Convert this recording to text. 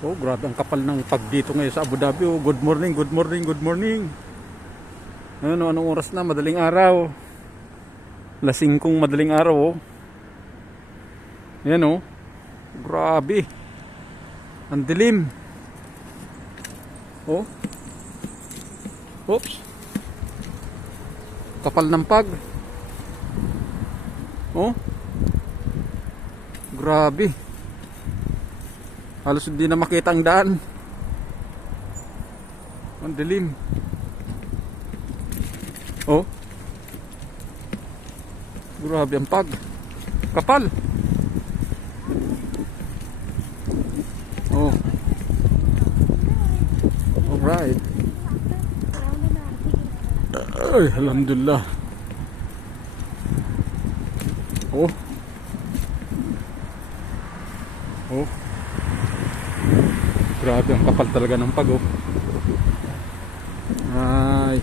Oh, grabe ang kapal ng pag dito ngayon sa Abu Dhabi. Oh, good morning, good morning, good morning. Ano, anong oras na? Madaling araw. Lasingkong madaling araw, oh. Yan, oh. Grabe. Ang dilim. Oh. Oops. Kapal ng pag. Oh. Grabe. Halos hindi na makita ang daan. Ang dilim. Oh. Grabe ang pag. Kapal. Oh. Alright. Ay, alhamdulillah. Oh. Oh. Grabe ang kapal talaga ng pag, oh. Ay.